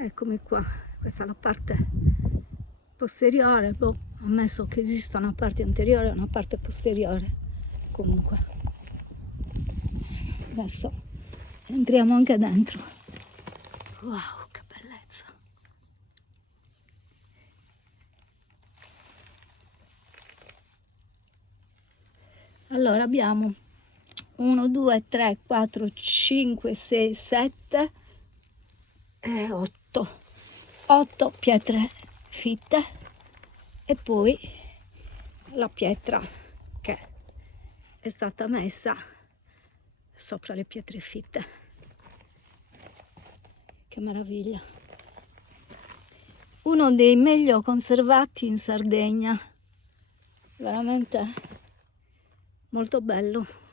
Eccomi qua, questa è la parte posteriore, ammesso che esista una parte anteriore e una parte posteriore. Comunque adesso entriamo anche dentro. Wow, che bellezza! Allora abbiamo 1, 2, 3, 4, 5, 6, 7 e 8 pietre fitte e poi la pietra che è stata messa sopra le pietre fitte. Che meraviglia! Uno dei meglio conservati in Sardegna, veramente molto bello.